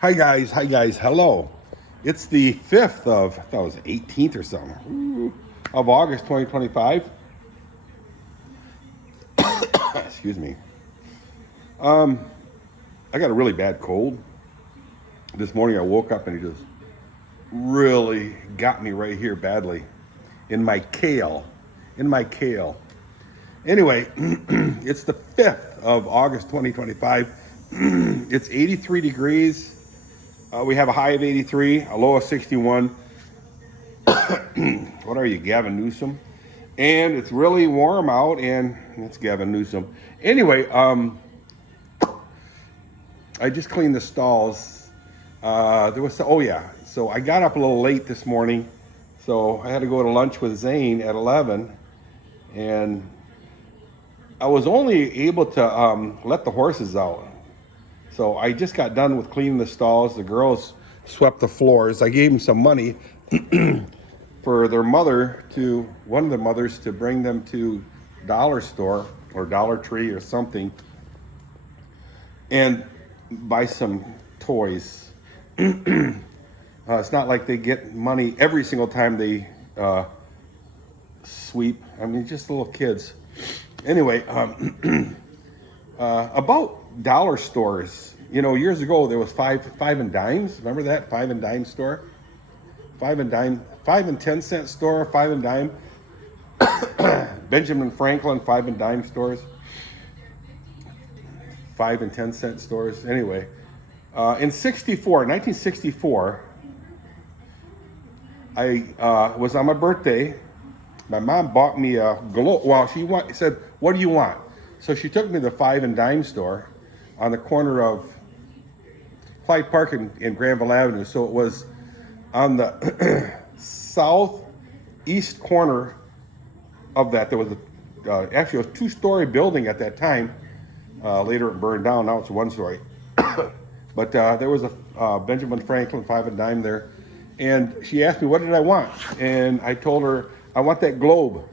Hi guys, hello. It's the 5th of, I thought it was 18th or something, of August 2025. Excuse me. I got a really bad cold. This morning I woke up and it just really got me right here badly. In my kale. Anyway, it's the 5th of August 2025. It's 83 degrees. We have a high of 83, a low of 61. What are you, Gavin Newsom? And it's really warm out, and it's Gavin Newsom. Anyway, I just cleaned the stalls. So I got up a little late this morning, so I had to go to lunch with Zane at 11, and I was only able to let the horses out. So I just got done with cleaning the stalls. The girls swept the floors. I gave them some money for one of the mothers to bring them to Dollar Store or Dollar Tree or something and buy some toys. It's not like they get money every single time they sweep. I mean, just little kids. Anyway, about dollar stores. You know, years ago there was five and dimes. Remember that 5 and dime store? 5 and 10 cent store, 5 and dime. Benjamin Franklin 5 and dime stores. 5 and 10 cent stores. Anyway, in 1964, I was on my birthday. My mom bought me a globe. Well, she said, "What do you want?" So she took me to the 5 and dime store on the corner of Clyde Park and Granville Avenue. So it was on the southeast corner of that. There was actually a 2-story building at that time. Later it burned down. Now it's a 1-story. But there was a Benjamin Franklin 5 and dime there. And she asked me, what did I want? And I told her, I want that globe.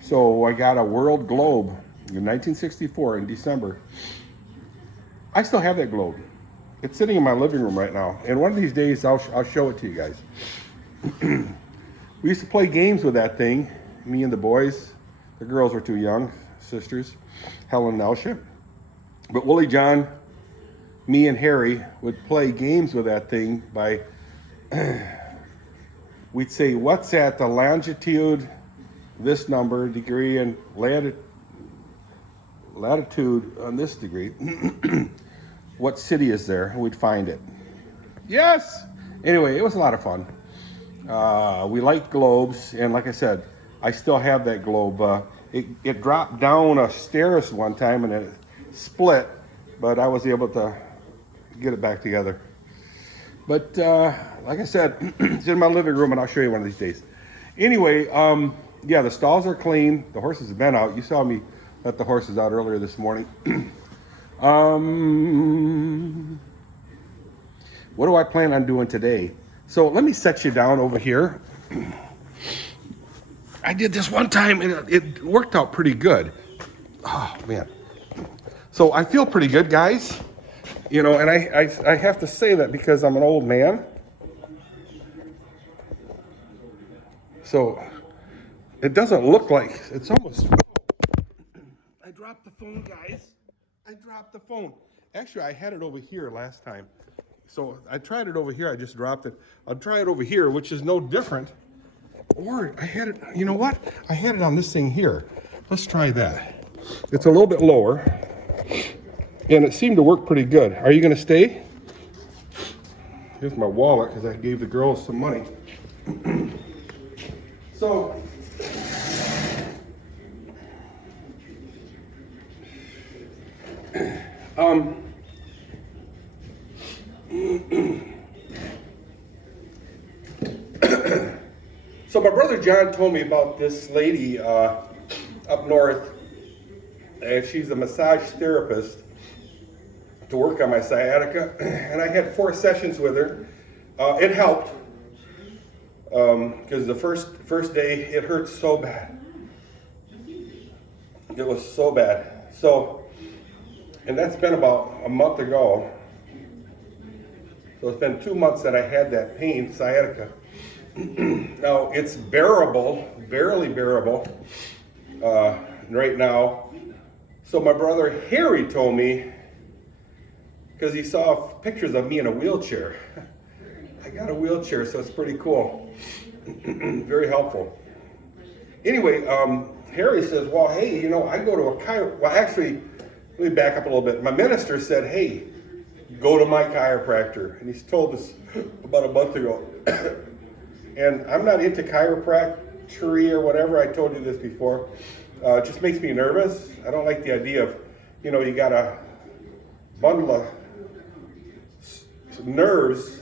So I got a world globe in 1964 in December. I still have that globe. It's sitting in my living room right now. And one of these days, I'll show it to you guys. We used to play games with that thing, me and the boys. The girls were too young, sisters, Helen and Elsha. But Willie John, me and Harry would play games with that thing by, we'd say, what's at the longitude, this number, degree, and latitude on this degree. What city is there? We'd find it. Yes! Anyway, it was a lot of fun. We liked globes, and like I said, I still have that globe. It dropped down a stairs one time and it split, but I was able to get it back together. But like I said, it's in my living room, and I'll show you one of these days. Anyway, yeah, the stalls are clean. The horses have been out. You saw me let the horses out earlier this morning. What do I plan on doing today? So let me set you down over here. I did this one time and it worked out pretty good. Oh man. So I feel pretty good, guys. You know, and I have to say that because I'm an old man. So it doesn't look like it's almost. I dropped the phone, guys. I dropped the phone. Actually, I had it over here last time. So I tried it over here. I just dropped it. I'll try it over here, which is no different. Or I had it, you know what? I had it on this thing here. Let's try that. It's a little bit lower. And it seemed to work pretty good. Are you going to stay? Here's my wallet because I gave the girls some money. So, so my brother John told me about this lady up north, and she's a massage therapist to work on my sciatica, and I had 4 sessions with her. It helped because the first day it hurt so bad. It was so bad. So, and that's been about a month ago. So it's been 2 months that I had that pain, sciatica. Now it's bearable, barely bearable right now. So my brother Harry told me, because he saw pictures of me in a wheelchair. I got a wheelchair, so it's pretty cool. Very helpful. Anyway, Harry says, well, hey, you know, I go to a well, actually, let me back up a little bit. My minister said, hey, go to my chiropractor. And he's told us about a month ago. And I'm not into chiropractic or whatever. I told you this before. It just makes me nervous. I don't like the idea of, you know, you got a bundle of nerves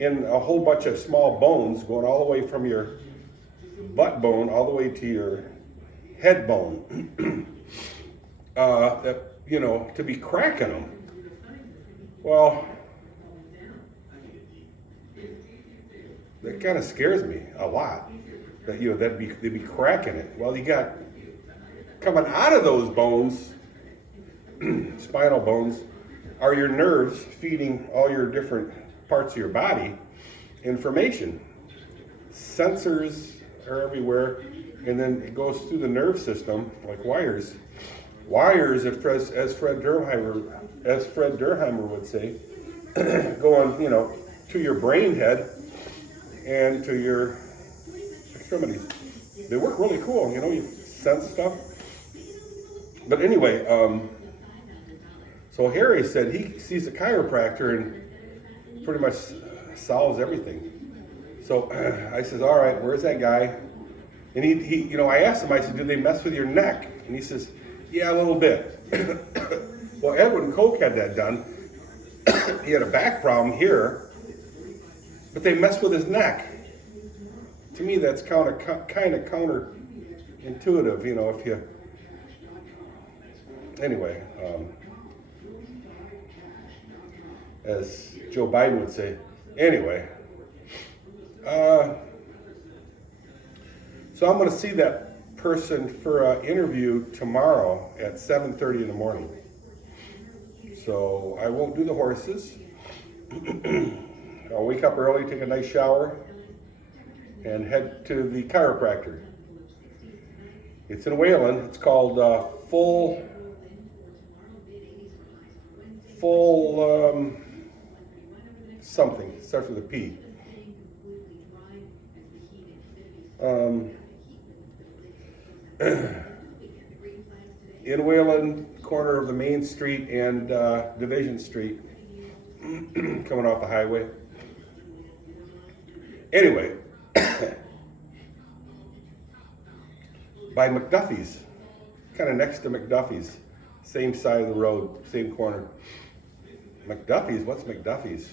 in a whole bunch of small bones going all the way from your butt bone all the way to your head bone. That, you know, to be cracking them. Well, that kind of scares me a lot. That, you know, they'd be cracking it. Well, you got coming out of those bones, spinal bones, are your nerves feeding all your different parts of your body information. Sensors are everywhere, and then it goes through the nerve system like wires. Wires, as Fred Durheimer would say, go on, you know, to your brain head and to your extremities. They work really cool, you know, you sense stuff. But anyway, so Harry said he sees a chiropractor and pretty much solves everything. So I says, all right, where's that guy? And he, you know, I asked him, I said, did they mess with your neck? And he says, yeah, a little bit. Well, Edwin Koch had that done. He had a back problem here, but they messed with his neck. To me, that's kind of counterintuitive, you know, if you, anyway, as Joe Biden would say. Anyway, so I'm going to see that person for an interview tomorrow at 7:30 in the morning. So I won't do the horses. I'll wake up early, take a nice shower, and head to the chiropractor. It's in Wayland. It's called full something. It starts with a P. In Wayland, corner of the Main Street and Division Street, coming off the highway. Anyway, by McDuffie's, kind of next to McDuffie's, same side of the road, same corner. McDuffie's, what's McDuffie's?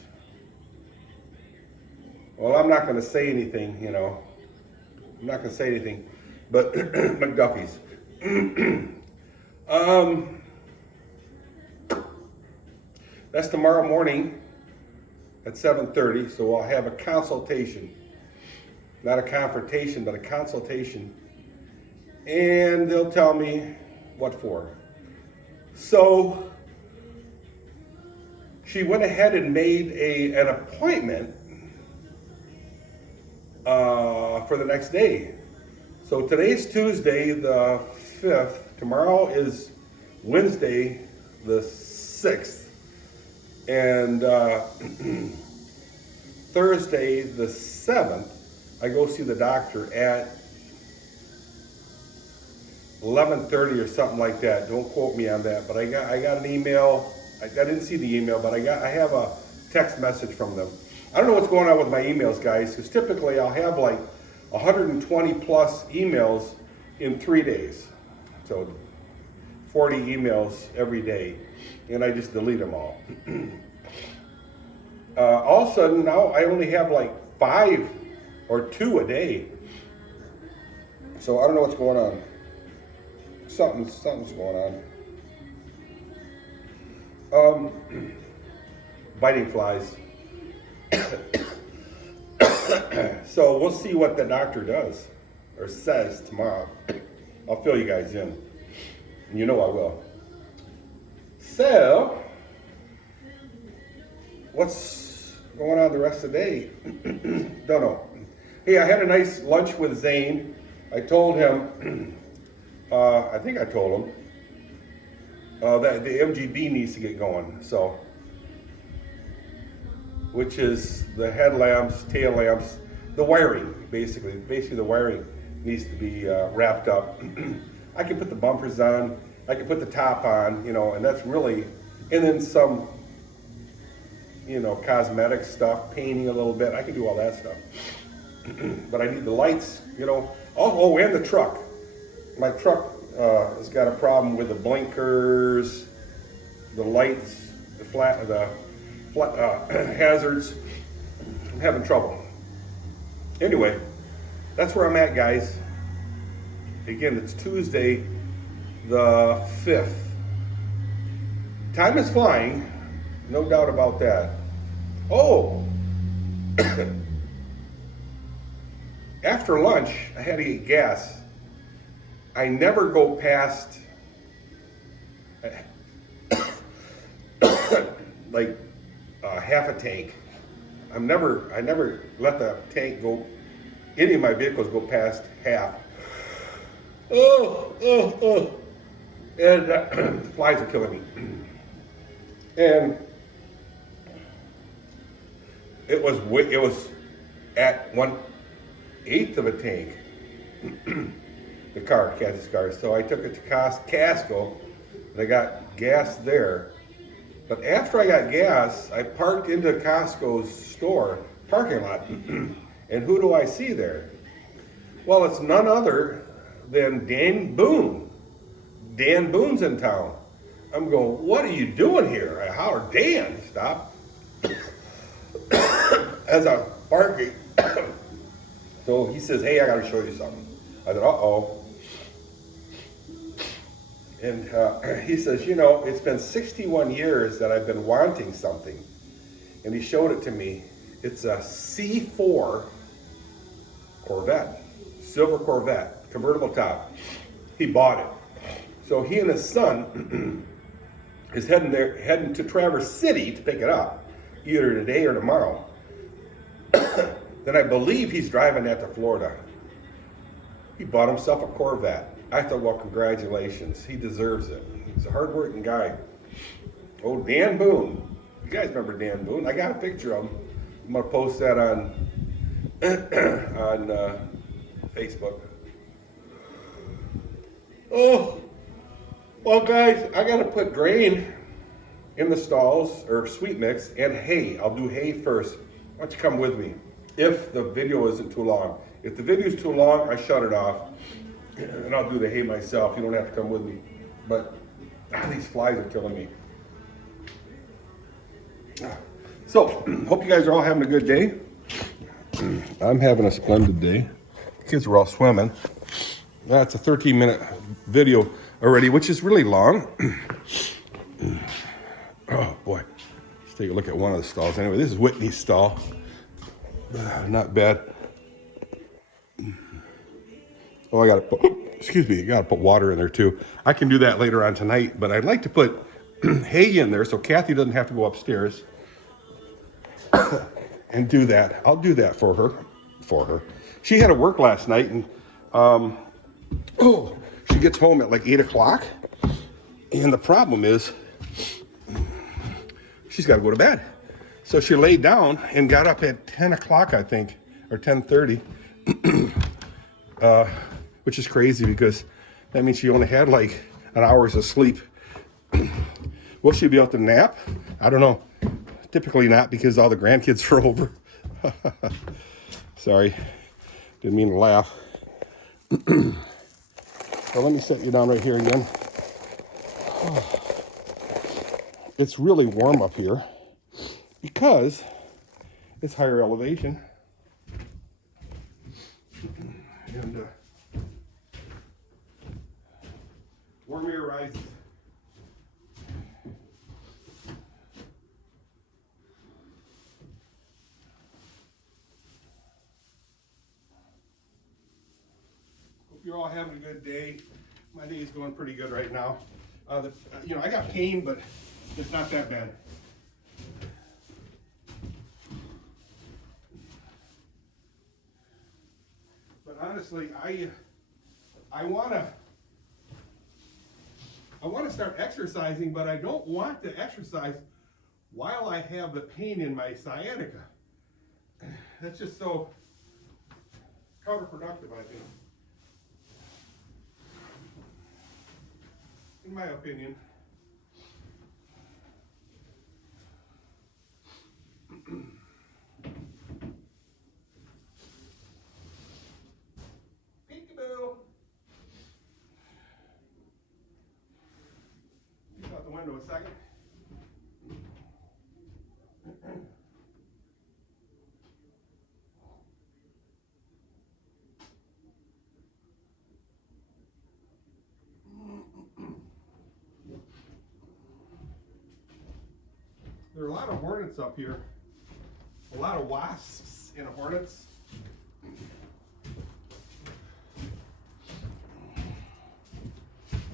Well, I'm not going to say anything, you know. I'm not going to say anything, but McDuffie's. That's tomorrow morning at 7:30, so I'll have a consultation. Not a confrontation, but a consultation. And they'll tell me what for. So she went ahead and made an appointment for the next day. So today's Tuesday, the 5th. Tomorrow is Wednesday, the 6th. And Thursday, the 7th, I go see the doctor at 11:30 or something like that. Don't quote me on that, but I got an email. I didn't see the email, but I have a text message from them. I don't know what's going on with my emails, guys, because typically I'll have like 120 plus emails in 3 days. So 40 emails every day, and I just delete them all. All of a sudden now I only have like 5 or 2 a day. So I don't know what's going on. Something's going on. Biting flies. So we'll see what the doctor does or says tomorrow. I'll fill you guys in. And you know I will. So, what's going on the rest of the day? Don't know. Hey, I had a nice lunch with Zane. I told him, I think I told him, that the MGB needs to get going. So, which is the headlamps, tail lamps, the wiring, basically. Basically, the wiring needs to be wrapped up. I can put the bumpers on, I can put the top on, you know, and that's really, and then some, you know, cosmetic stuff, painting a little bit. I can do all that stuff. But I need the lights, you know. Oh, and the truck. My truck has got a problem with the blinkers, the lights, the hazards. I'm having trouble. Anyway, that's where I'm at, guys. Again, it's Tuesday the 5th. Time is flying, no doubt about that. Oh, after lunch, I had to get gas. I never go past like half a tank. I never let the tank go, any of my vehicles go past half. And flies are killing me. And it was at 1/8 of a tank. The car, Kathy's car. So I took it to Costco, and I got gas there. But after I got gas, I parked into Costco's store parking lot. And who do I see there? Well, it's none other than Dan Boone. Dan Boone's in town. I'm going, what are you doing here? I hollered, Dan, stop. As I'm parking. So he says, hey, I gotta show you something. I said, uh-oh. And he says, you know, it's been 61 years that I've been wanting something. And he showed it to me. It's a C4 Corvette, silver Corvette, convertible top. He bought it. So he and his son is heading to Traverse City to pick it up, either today or tomorrow. Then I believe he's driving that to Florida. He bought himself a Corvette. I thought, well, congratulations. He deserves it. He's a hardworking guy. Oh, Dan Boone. You guys remember Dan Boone? I got a picture of him. I'm gonna post that on Facebook. Oh, well, guys, I gotta put grain in the stalls, or sweet mix, and hay. I'll do hay first. Why don't you come with me? If the video isn't too long. If the video is too long, I shut it off. And I'll do the hay myself. You don't have to come with me. But these flies are killing me. So, hope you guys are all having a good day. I'm having a splendid day. The kids are all swimming. That's a 13-minute video already, which is really long. Oh boy. Let's take a look at one of the stalls. Anyway, this is Whitney's stall. Not bad. Oh, I gotta put water in there too. I can do that later on tonight, but I'd like to put hay in there so Kathy doesn't have to go upstairs and do that. I'll do that for her. She had to work last night, and she gets home at like 8 o'clock, and the problem is she's got to go to bed. So she laid down and got up at 10 o'clock, I think, or 10:30. Which is crazy because that means she only had like an hour's of sleep. Will she be able to nap? I don't know. Typically not, because all the grandkids are over. Sorry, didn't mean to laugh. Well, let me set you down right here again. It's really warm up here because it's higher elevation. And warm air rises. Hope you're all having a good day. My day is going pretty good right now. I got pain, but it's not that bad. honestly, I wanna start exercising, but I don't want to exercise while I have the pain in my sciatica. That's just so counterproductive, I think, in my opinion. Peekaboo. Peek out the window a second. There are a lot of hornets up here. A lot of wasps and hornets.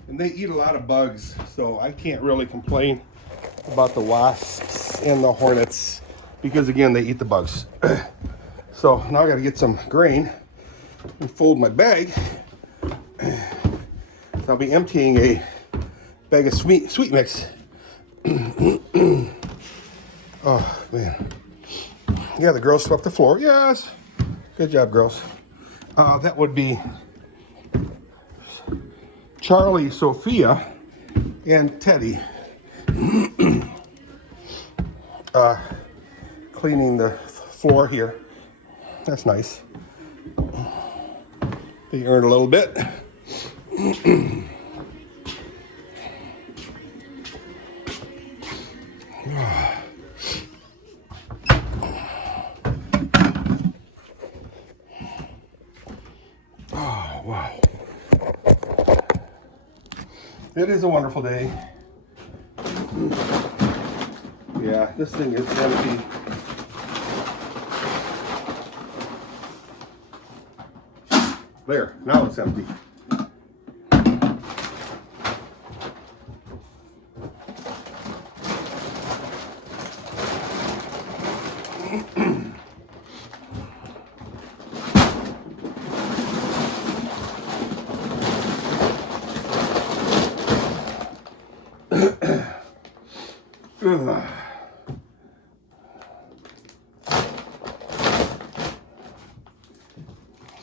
And they eat a lot of bugs, so I can't really complain about the wasps and the hornets because, again, they eat the bugs. So now I gotta get some grain and fold my bag. So I'll be emptying a bag of sweet mix. Oh, man. Yeah, the girls swept the floor. Yes. Good job, girls. That would be Charlie, Sophia, and Teddy. Cleaning the floor here. That's nice. They earned a little bit. Oh, wow. It is a wonderful day. Yeah, this thing is empty. There, now it's empty.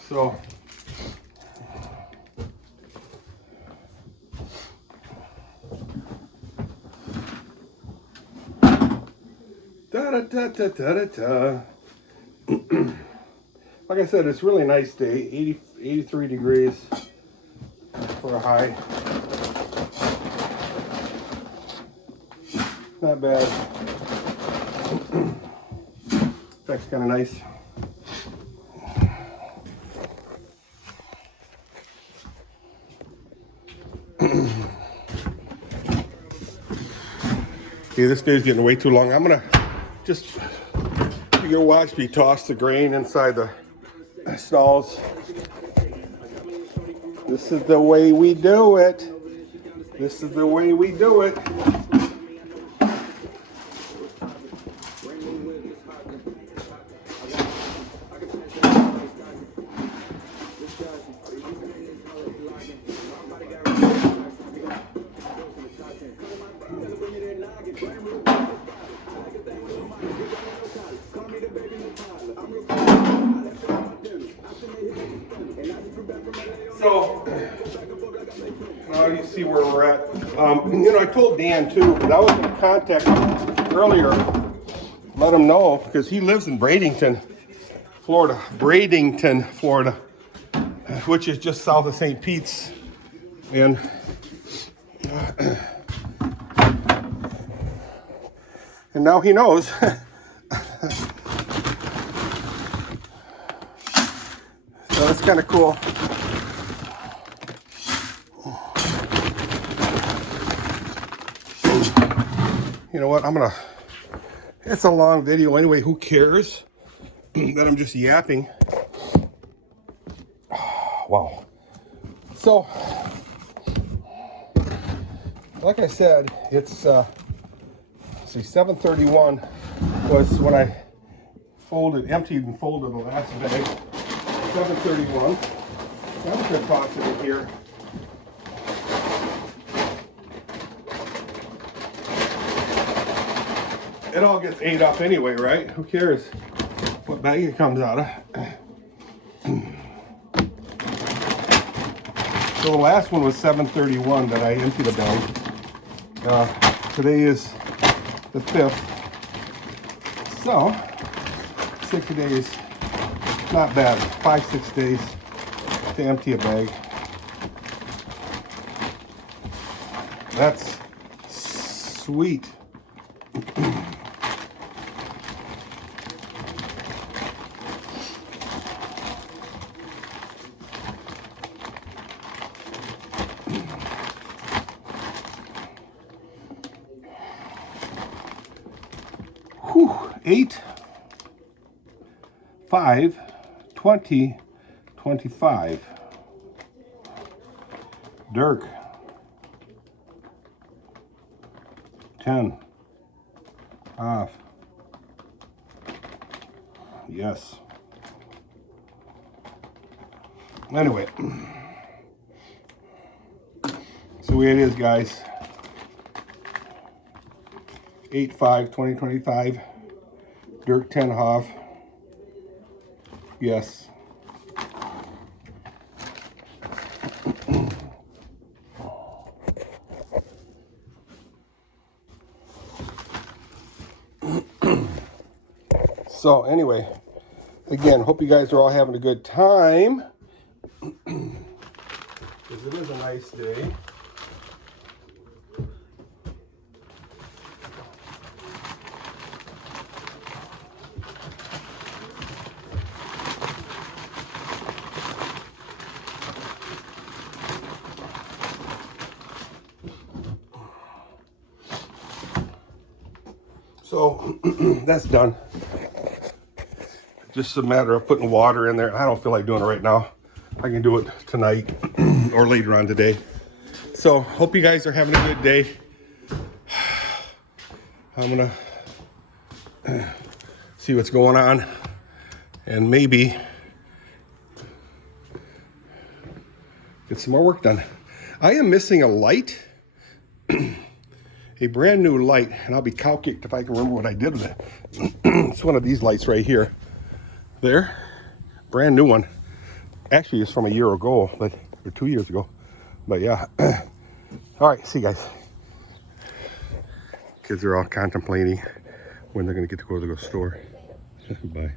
So like I said, it's a really nice day. 83 degrees for a high. Not bad. That's kind of nice. Okay, this day's getting way too long. I'm gonna just, you're gonna watch me toss the grain inside the stalls. This is the way we do it. This is the way we do it. So, now you see where we're at. You know, I told Dan too, because I was going to contact him earlier, let him know, because he lives in Bradenton, Florida. Bradenton, Florida, which is just south of St. Pete's. And now he knows. So that's kind of cool. You know what, it's a long video anyway, who cares that I'm just yapping. Oh, wow. So, like I said, it's, see, 7:31 was when I emptied and folded the last bag. 7:31. I'm just gonna toss it in here. It all gets ate up anyway, right? Who cares what bag it comes out of? So the last one was 731 that I emptied a bag. Today is the 5th. So 60 days, not bad. 5-6 days to empty a bag. That's sweet. Whew, 8, 5, 20, 25. Dirk. 10. Haaf. Yes. Anyway. So the way it is, guys. 8/5/2025. Dirk 10 Haaf. Yes. So anyway, again, hope you guys are all having a good time. Because it is a nice day. So that's done. Just a matter of putting water in there. I don't feel like doing it right now. I can do it tonight or later on today. So hope you guys are having a good day. I'm gonna see what's going on and maybe get some more work done. I am missing a light, a brand new light, and I'll be cow kicked if I can remember what I did with it. It's one of these lights right here. There, brand new one. Actually, it's from a year ago, or 2 years ago. But yeah. All right, see you guys. Kids are all contemplating when they're gonna get to go to the store. Bye.